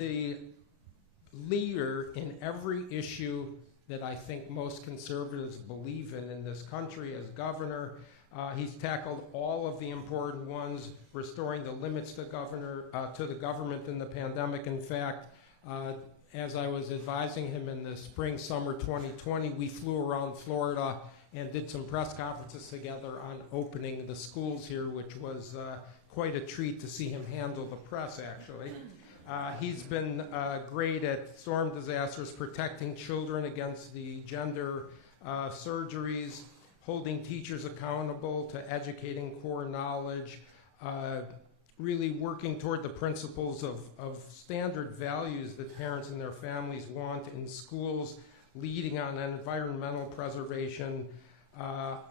the leader in every issue that I think most conservatives believe in this country as governor. He's tackled all of the important ones, restoring the limits to the government in the pandemic. In fact, as I was advising him in the spring, summer 2020, we flew around Florida and did some press conferences together on opening the schools here, which was quite a treat to see him handle the press, actually. He's been great at storm disasters, protecting children against the gender surgeries, holding teachers accountable to educating core knowledge, really working toward the principles of standard values that parents and their families want in schools, leading on environmental preservation,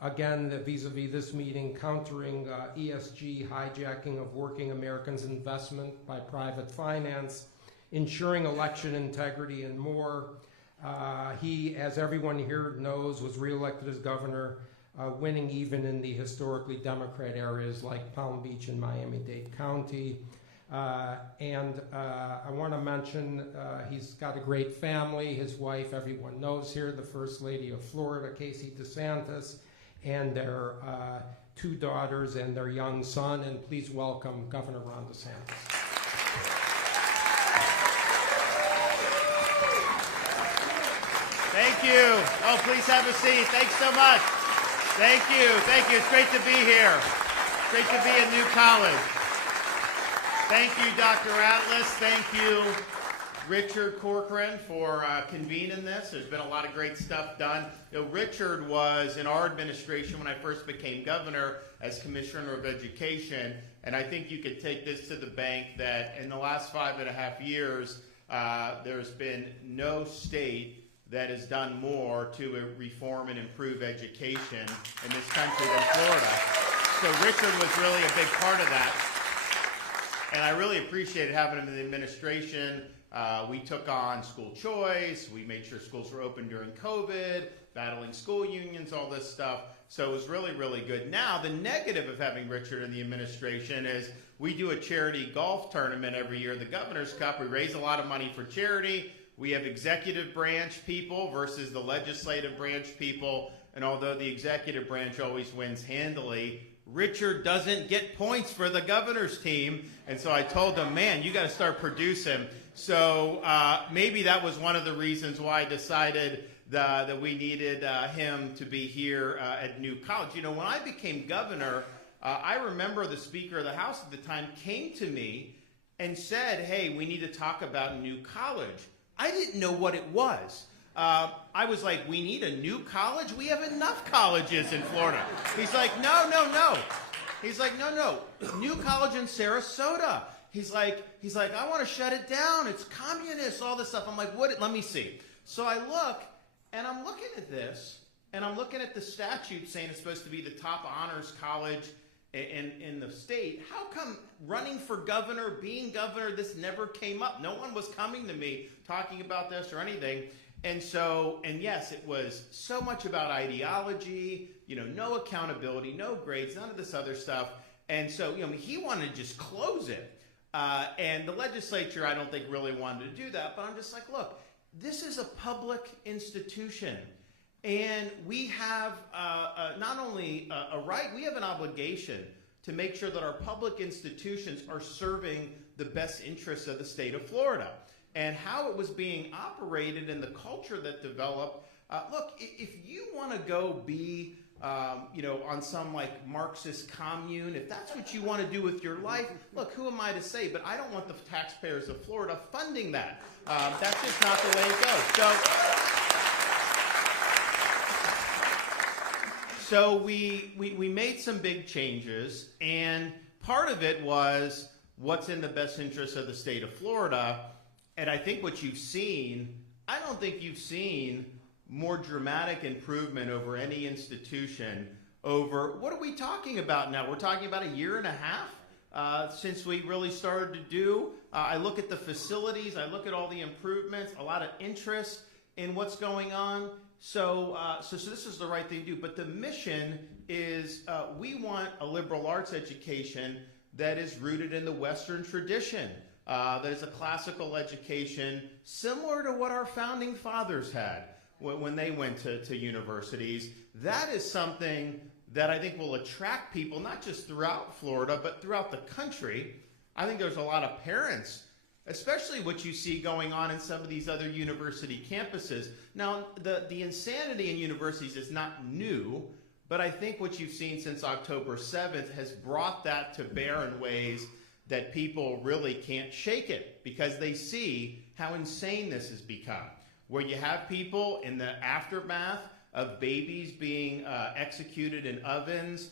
again, vis-a-vis this meeting, countering ESG hijacking of working Americans' investment by private finance, ensuring election integrity, and more. He, as everyone here knows, was reelected as governor, winning even in the historically Democrat areas like Palm Beach and Miami-Dade County. And I want to mention he's got a great family. His wife, everyone knows here, the First Lady of Florida, Casey DeSantis, and their 2 daughters and their young son. And please welcome Governor Ron DeSantis. Thank you. Oh, please have a seat. Thanks so much. Thank you. Thank you. It's great to be here. Great to be at New College. Thank you, Dr. Atlas. Thank you, Richard Corcoran, for convening this. There's been a lot of great stuff done. You know, Richard was in our administration when I first became governor as Commissioner of Education, and I think you could take this to the bank that in the last 5.5 years, there's been no state that has done more to reform and improve education in this country than Florida. So Richard was really a big part of that. And I really appreciated having him in the administration. We took on school choice. We made sure schools were open during COVID, battling school unions, all this stuff. So it was really, really good. Now, the negative of having Richard in the administration is we do a charity golf tournament every year, the Governor's Cup. We raise a lot of money for charity. We have executive branch people versus the legislative branch people. And although the executive branch always wins handily, Richard doesn't get points for the governor's team. And so I told him, man, you got to start producing. So maybe that was one of the reasons why I decided that we needed him to be here at New College. You know, when I became governor, I remember the Speaker of the House at the time came to me and said, hey, we need to talk about New College. I didn't know what it was. I was like, we need a new college? We have enough colleges in Florida. He's like, no. He's like, no. New college in Sarasota. He's like, I want to shut it down. It's communist, all this stuff. I'm like, what? Let me see. So I look, and I'm looking at this, and I'm looking at the statute saying it's supposed to be the top honors college in the state. How come running for governor, being governor, this never came up? No one was coming to me talking about this or anything. And yes, it was so much about ideology, you know, no accountability, no grades, none of this other stuff. And so, you know, he wanted to just close it. And the legislature, I don't think, really wanted to do that. But I'm just like, look, this is a public institution. And we have not only a right, we have an obligation to make sure that our public institutions are serving the best interests of the state of Florida. And how it was being operated and the culture that developed. Look, if you want to go be, you know, on some like Marxist commune, if that's what you want to do with your life, look, who am I to say? But I don't want the taxpayers of Florida funding that. That's just not the way it goes. So we made some big changes, and part of it was what's in the best interest of the state of Florida. And I think what you've seen, I don't think you've seen more dramatic improvement over any institution over, what are we talking about now? We're talking about 1.5 years since we really started to do. I look at the facilities, I look at all the improvements, a lot of interest in what's going on. So this is the right thing to do. But the mission is we want a liberal arts education that is rooted in the Western tradition. that is a classical education similar to what our founding fathers had when they went to universities. That is something that I think will attract people, not just throughout Florida, but throughout the country. I think there's a lot of parents, especially what you see going on in some of these other university campuses. Now, the insanity in universities is not new, but I think what you've seen since October 7th has brought that to bear in ways that people really can't shake it, because they see how insane this has become, where you have people in the aftermath of babies being executed in ovens,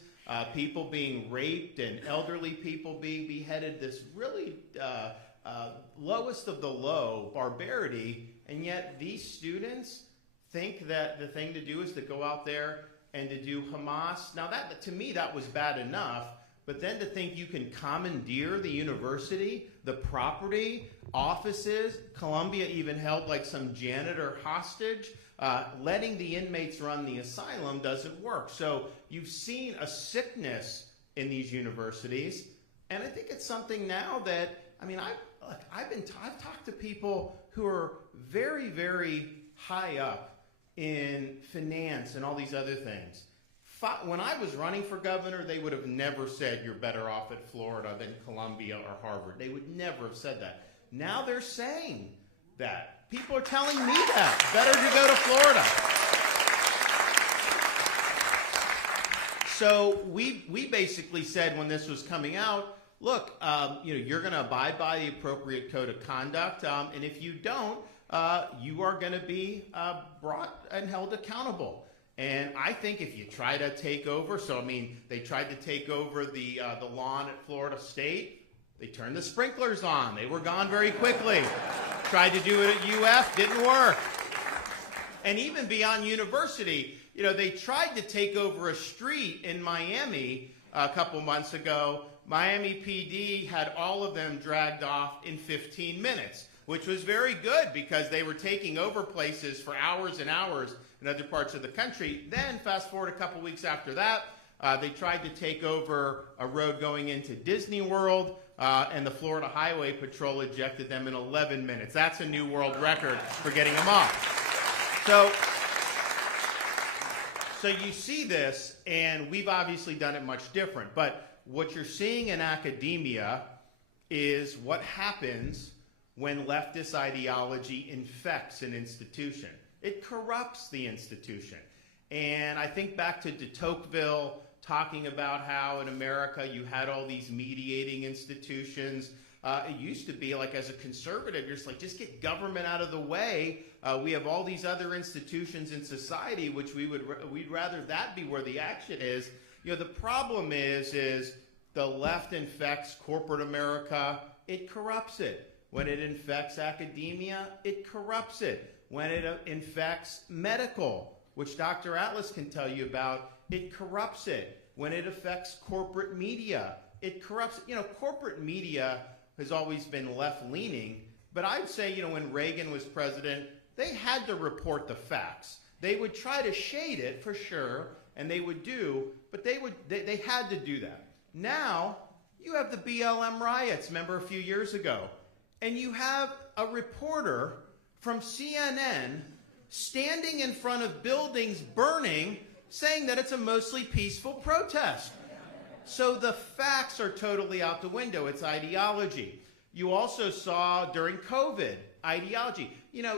people being raped, and elderly people being beheaded, this really lowest of the low barbarity, and yet these students think that the thing to do is to go out there and to do Hamas. Now, that to me, that was bad enough, but then to think you can commandeer the university, the property, offices, Columbia even held like some janitor hostage, letting the inmates run the asylum doesn't work. So you've seen a sickness in these universities, and I think it's something now that, I mean, I've talked to people who are very, very high up in finance and all these other things. When I was running for governor, they would have never said you're better off at Florida than Columbia or Harvard. They would never have said that. Now they're saying that. People are telling me that. Better to go to Florida. So we basically said when this was coming out, look, you're going to abide by the appropriate code of conduct, and if you don't, you are going to be brought and held accountable. And I think if you try to take over, so I mean, they tried to take over the lawn at Florida State. They turned the sprinklers on. They were gone very quickly. Tried to do it at UF, didn't work. And even beyond university, they tried to take over a street in Miami a couple months ago. Miami PD had all of them dragged off in 15 minutes, which was very good because they were taking over places for hours and hours in other parts of the country. Then, fast forward a couple weeks after that, they tried to take over a road going into Disney World, and the Florida Highway Patrol ejected them in 11 minutes. That's a new world record for getting them off. So you see this, and we've obviously done it much different. But what you're seeing in academia is what happens when leftist ideology infects an institution. It corrupts the institution. And I think back to de Tocqueville talking about how in America you had all these mediating institutions. It used to be like, as a conservative, you're just like, just get government out of the way. We have all these other institutions in society, which we'd rather that be where the action is. The problem is the left infects corporate America. It corrupts it. When it infects academia, it corrupts it. When it infects medical, which Dr. Atlas can tell you about, it corrupts it. When it affects corporate media, it corrupts it. Corporate media has always been left-leaning, but I'd say, when Reagan was president, they had to report the facts. They would try to shade it for sure, and they would but they had to do that. Now, you have the BLM riots, remember a few years ago, and you have a reporter from CNN standing in front of buildings burning, saying that it's a mostly peaceful protest. So the facts are totally out the window. It's ideology. You also saw during COVID, ideology.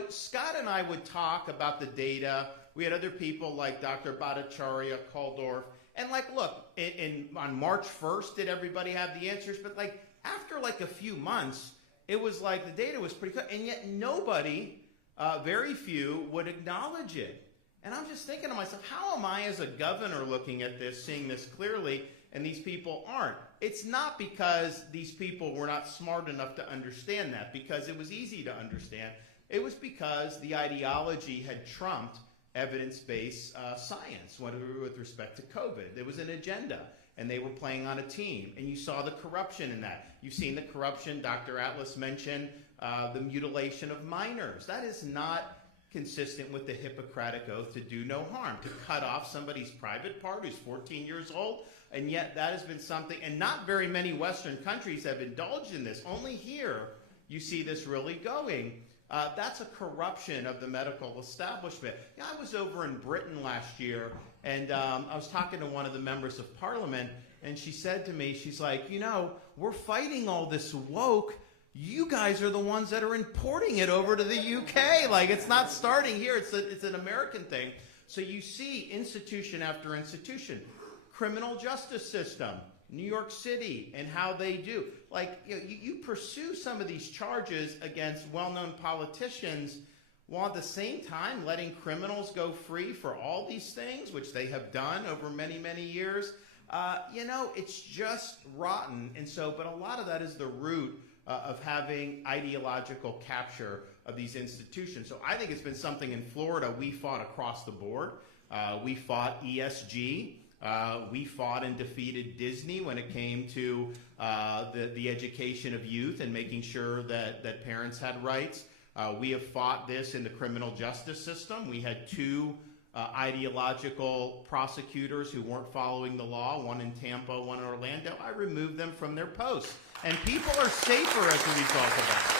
Scott and I would talk about the data. We had other people like Dr. Bhattacharya, Kaldorf. And look, on March 1st, did everybody have the answers? But after a few months, it was like the data was pretty clear. And yet nobody, very few, would acknowledge it. And I'm just thinking to myself, how am I as a governor looking at this, seeing this clearly, and these people aren't? It's not because these people were not smart enough to understand that, because it was easy to understand. It was because the ideology had trumped evidence-based science with respect to COVID. There was an agenda, and they were playing on a team. And you saw the corruption in that. You've seen the corruption. Dr. Atlas mentioned the mutilation of minors. That is not consistent with the Hippocratic Oath to do no harm, to cut off somebody's private part who's 14 years old. And yet that has been something, and not very many Western countries have indulged in this. Only here you see this really going. That's a corruption of the medical establishment. Yeah, I was over in Britain last year, and I was talking to one of the members of parliament, and she said to me, she's like, we're fighting all this woke. You guys are the ones that are importing it over to the UK. Like, it's not starting here. It's an American thing. So you see institution after institution. Criminal justice system, New York City, and how they do. Like, you pursue some of these charges against well-known politicians while at the same time letting criminals go free for all these things, which they have done over many, many years. It's just rotten. And so, but a lot of that is the root of having ideological capture of these institutions. So I think it's been something in Florida we fought across the board. We fought ESG. We fought and defeated Disney when it came to the education of youth and making sure that parents had rights. We have fought this in the criminal justice system. We had two ideological prosecutors who weren't following the law, one in Tampa, one in Orlando. I removed them from their posts. And people are safer as a result of that.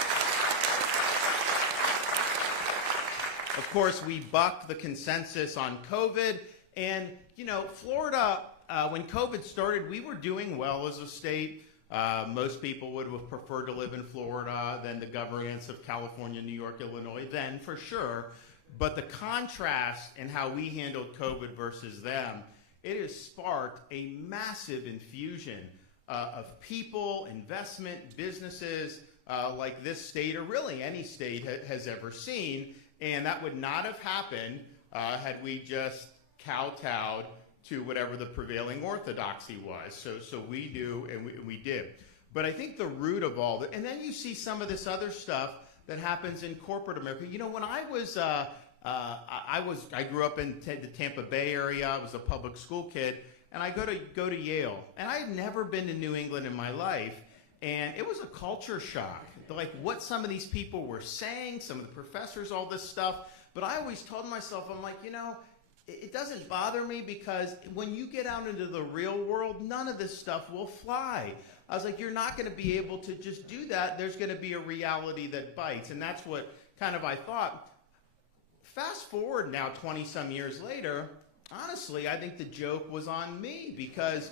Of course, we bucked the consensus on COVID. And, Florida, when COVID started, we were doing well as a state. Most people would have preferred to live in Florida than the governments of California, New York, Illinois, then for sure. But the contrast in how we handled COVID versus them, it has sparked a massive infusion of people, investment, businesses like this state or really any state has ever seen. And that would not have happened had we just kowtowed to whatever the prevailing orthodoxy was. So we do, and we did. But I think the root of all that, and then you see some of this other stuff that happens in corporate America. When I was, I grew up in the Tampa Bay area. I was a public school kid, and I go to Yale, and I had never been to New England in my life, and it was a culture shock. Like what some of these people were saying, some of the professors, all this stuff. But I always told myself, I'm like, it doesn't bother me because when you get out into the real world, none of this stuff will fly. I was like, you're not going to be able to just do that. There's going to be a reality that bites. And that's what kind of I thought. Fast forward now 20-some years later, honestly, I think the joke was on me because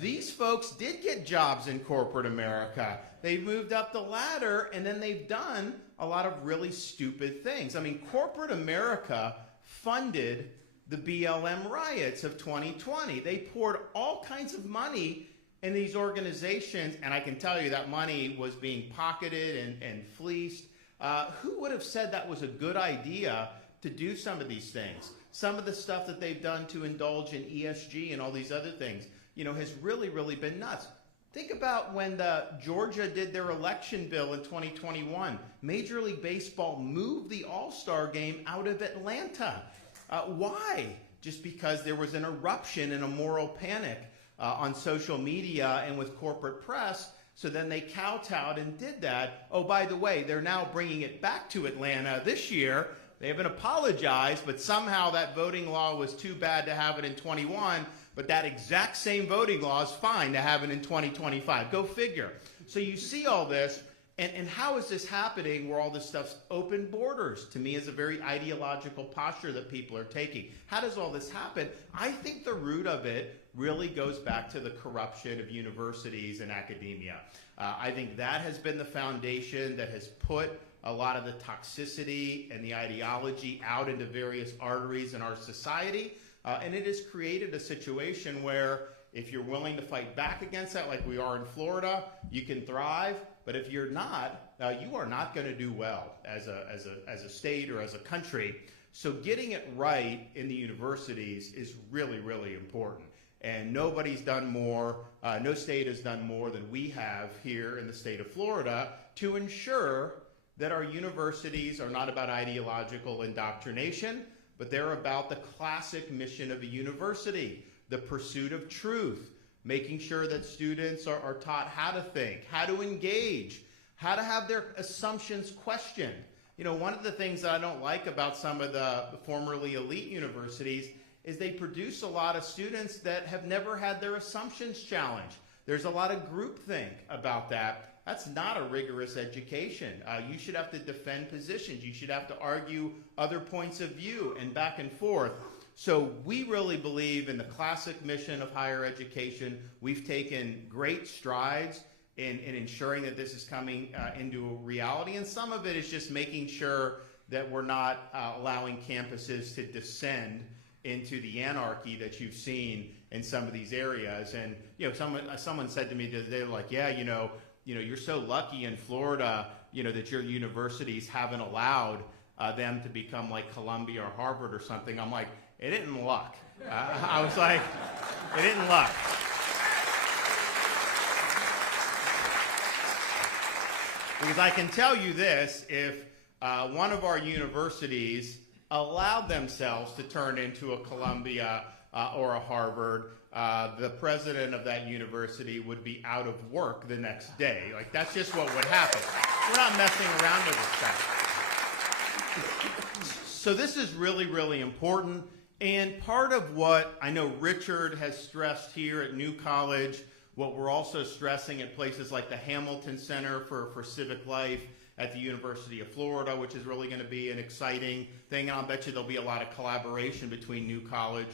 these folks did get jobs in corporate America. They moved up the ladder, and then they've done a lot of really stupid things. I mean, corporate America funded the BLM riots of 2020. They poured all kinds of money in these organizations, and I can tell you that money was being pocketed and fleeced. Who would have said that was a good idea to do some of these things? Some of the stuff that they've done to indulge in ESG and all these other things, has really, really been nuts. Think about when Georgia did their election bill in 2021. Major League Baseball moved the All-Star game out of Atlanta. Why? Just because there was an eruption and a moral panic on social media and with corporate press. So then they kowtowed and did that. Oh, by the way, they're now bringing it back to Atlanta this year. They haven't apologized, but somehow that voting law was too bad to have it in 21. But that exact same voting law is fine to have it in 2025. Go figure. So you see all this. And how is this happening where all this stuff's open borders? To me, is a very ideological posture that people are taking. How does all this happen? I think the root of it really goes back to the corruption of universities and academia. I think that has been the foundation that has put a lot of the toxicity and the ideology out into various arteries in our society. And it has created a situation where if you're willing to fight back against that, like we are in Florida, you can thrive. But if you're not, you are not going to do well as a state or as a country. So getting it right in the universities is really, really important. And nobody's done more, no state has done more than we have here in the state of Florida to ensure that our universities are not about ideological indoctrination, but they're about the classic mission of a university, the pursuit of truth, making sure that students are taught how to think, how to engage, how to have their assumptions questioned. One of the things that I don't like about some of the formerly elite universities is they produce a lot of students that have never had their assumptions challenged. There's a lot of groupthink about that. That's not a rigorous education. You should have to defend positions. You should have to argue other points of view and back and forth. So we really believe in the classic mission of higher education. We've taken great strides in ensuring that this is coming into a reality. And some of it is just making sure that we're not allowing campuses to descend into the anarchy that you've seen in some of these areas. And someone said to me the other day, like, yeah, you're so lucky in Florida, that your universities haven't allowed them to become like Columbia or Harvard or something. I'm like, it isn't luck. I was like, it isn't luck. Because I can tell you this, if one of our universities allowed themselves to turn into a Columbia or a Harvard, the president of that university would be out of work the next day. Like, that's just what would happen. We're not messing around with this stuff. So this is really, really important. And part of what I know Richard has stressed here at New College, what we're also stressing at places like the Hamilton Center for Civic Life at the University of Florida, which is really going to be an exciting thing. And I'll bet you there'll be a lot of collaboration between New College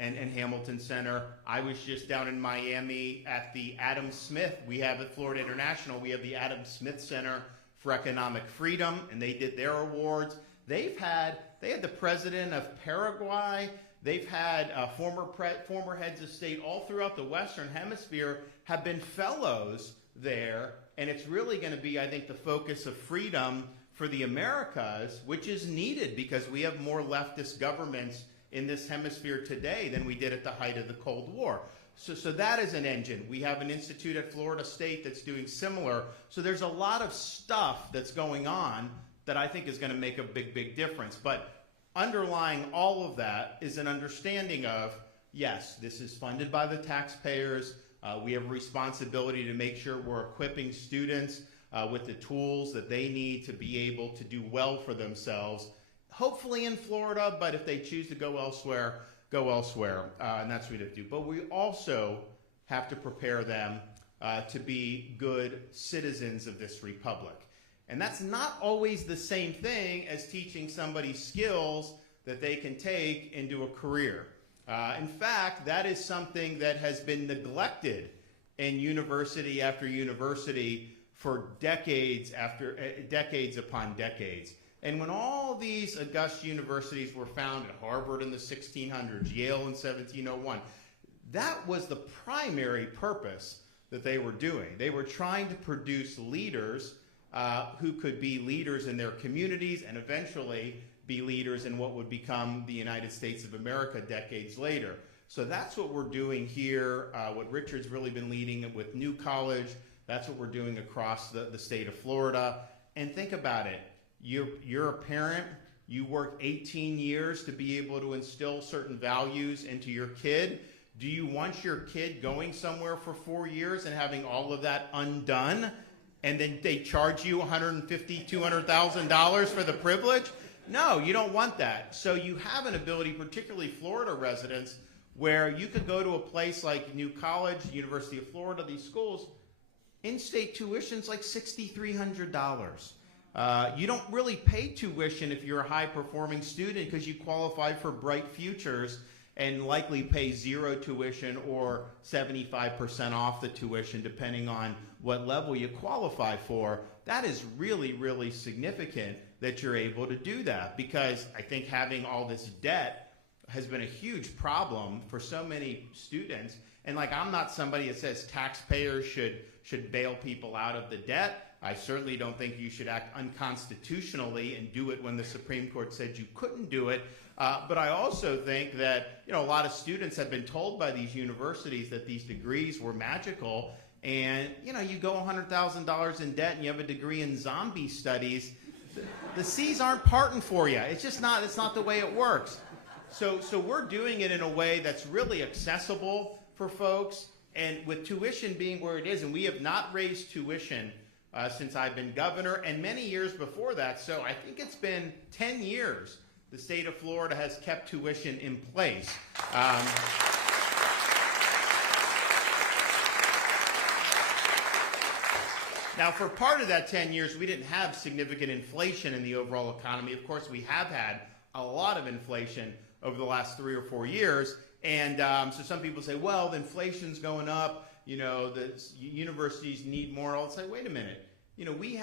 and Hamilton Center. I was just down in Miami at the Adam Smith. We have at Florida International, we have the Adam Smith Center for Economic Freedom, and they did their awards. They had the president of Paraguay. They've had former heads of state all throughout the Western Hemisphere have been fellows there, and it's really going to be, I think, the focus of freedom for the Americas, which is needed because we have more leftist governments in this hemisphere today than we did at the height of the Cold War. So that is an engine. We have an institute at Florida State that's doing similar. So there's a lot of stuff that's going on that I think is going to make a big, big difference. But underlying all of that is an understanding of, yes, this is funded by the taxpayers. We have a responsibility to make sure we're equipping students with the tools that they need to be able to do well for themselves, hopefully in Florida, but if they choose to go elsewhere, and that's what we have to do. But we also have to prepare them to be good citizens of this republic. And that's not always the same thing as teaching somebody skills that they can take into a career. In fact, that is something that has been neglected in university after university for decades upon decades. And when all these august universities were founded, Harvard in the 1600s, Yale in 1701, that was the primary purpose that they were doing. They were trying to produce leaders who could be leaders in their communities and eventually be leaders in what would become the United States of America decades later. So that's what we're doing here, what Richard's really been leading with New College. That's what we're doing across the state of Florida. And think about it. You're a parent. You work 18 years to be able to instill certain values into your kid. Do you want your kid going somewhere for 4 years and having all of that undone? And then they charge you $150,000, $200,000 for the privilege? No, you don't want that. So you have an ability, particularly Florida residents, where you could go to a place like New College, University of Florida, these schools, in-state tuition's like $6,300. You don't really pay tuition if you're a high-performing student because you qualify for Bright Futures and likely pay zero tuition or 75% off the tuition depending on what level you qualify for. That is really, really significant that you're able to do that, because I think having all this debt has been a huge problem for so many students. And like, I'm not somebody that says taxpayers should bail people out of the debt. I certainly don't think you should act unconstitutionally and do it when the Supreme Court said you couldn't do it. But I also think that, a lot of students have been told by these universities that these degrees were magical. And, you go $100,000 in debt and you have a degree in zombie studies. The C's aren't parting for you. It's just not, it's not the way it works. So we're doing it in a way that's really accessible for folks. And with tuition being where it is, and we have not raised tuition since I've been governor, and many years before that. So I think it's been 10 years the state of Florida has kept tuition in place. Now, for part of that 10 years, we didn't have significant inflation in the overall economy. Of course, we have had a lot of inflation over the last 3 or 4 years. And so some people say, well, the inflation's going up. The universities need more. I'll say, wait a minute. We've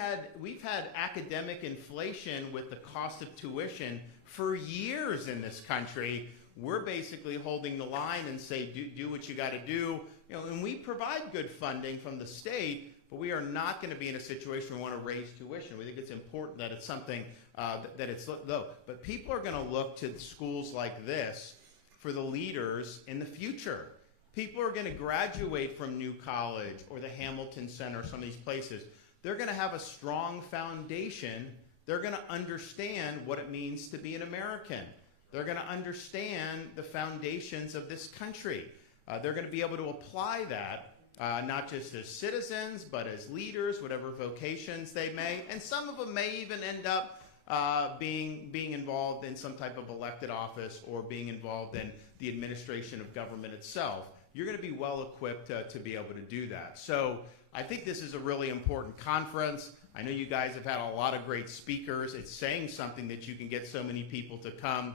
had academic inflation with the cost of tuition for years in this country. We're basically holding the line and say, do what you got to do. And we provide good funding from the state, but we are not going to be in a situation where we want to raise tuition. We think it's important that it's something that it's low. But people are going to look to schools like this for the leaders in the future. People are going to graduate from New College or the Hamilton Center, some of these places. They're going to have a strong foundation. They're going to understand what it means to be an American. They're going to understand the foundations of this country. They're going to be able to apply that, not just as citizens, but as leaders, whatever vocations they may. And some of them may even end up being involved in some type of elected office or being involved in the administration of government itself. You're going to be well equipped to be able to do that. So I think this is a really important conference. I know you guys have had a lot of great speakers. It's saying something that you can get so many people to come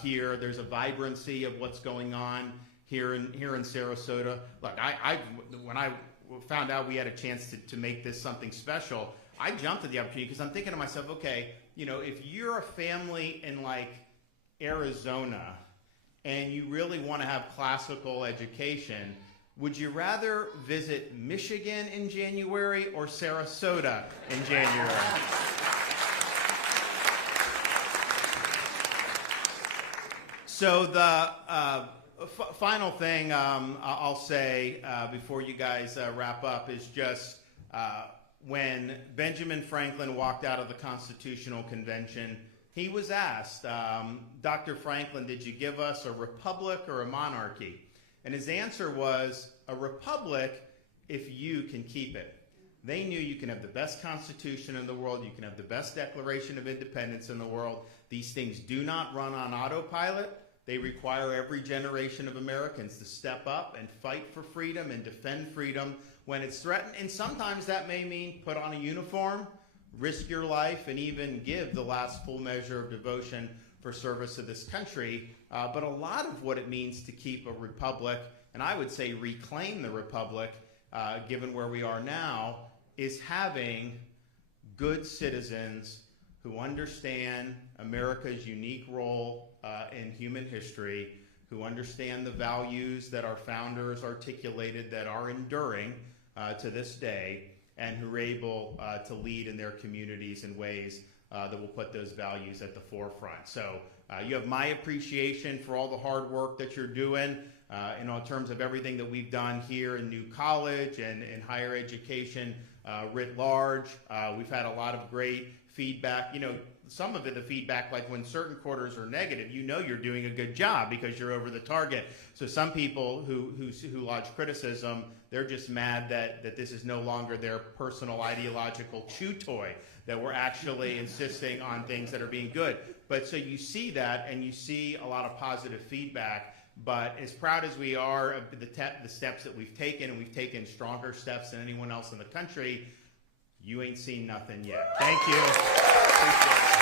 here. There's a vibrancy of what's going on here in Sarasota. Look, when I found out we had a chance to make this something special, I jumped at the opportunity because I'm thinking to myself, okay, if you're a family in like Arizona and you really want to have classical education, would you rather visit Michigan in January or Sarasota in January? So the final thing I'll say before you guys wrap up is just when Benjamin Franklin walked out of the Constitutional Convention, he was asked, Dr. Franklin, did you give us a republic or a monarchy? And his answer was, a republic if you can keep it. They knew you can have the best constitution in the world, you can have the best Declaration of Independence in the world. These things do not run on autopilot. They require every generation of Americans to step up and fight for freedom and defend freedom when it's threatened. And sometimes that may mean put on a uniform, risk your life, and even give the last full measure of devotion for service to this country. But a lot of what it means to keep a republic, and I would say reclaim the republic, given where we are now, is having good citizens who understand America's unique role in human history, who understand the values that our founders articulated that are enduring to this day, and who are able to lead in their communities in ways that will put those values at the forefront. So you have my appreciation for all the hard work that you're doing in terms of everything that we've done here in New College and in higher education writ large. We've had a lot of great feedback. Some of it, the feedback, like when certain quarters are negative, you're doing a good job because you're over the target. So some people who lodge criticism, they're just mad that this is no longer their personal ideological chew toy, that we're actually insisting on things that are being good. But so you see that, and you see a lot of positive feedback. But as proud as we are of the steps that we've taken, and we've taken stronger steps than anyone else in the country, you ain't seen nothing yet. Thank you. Appreciate it.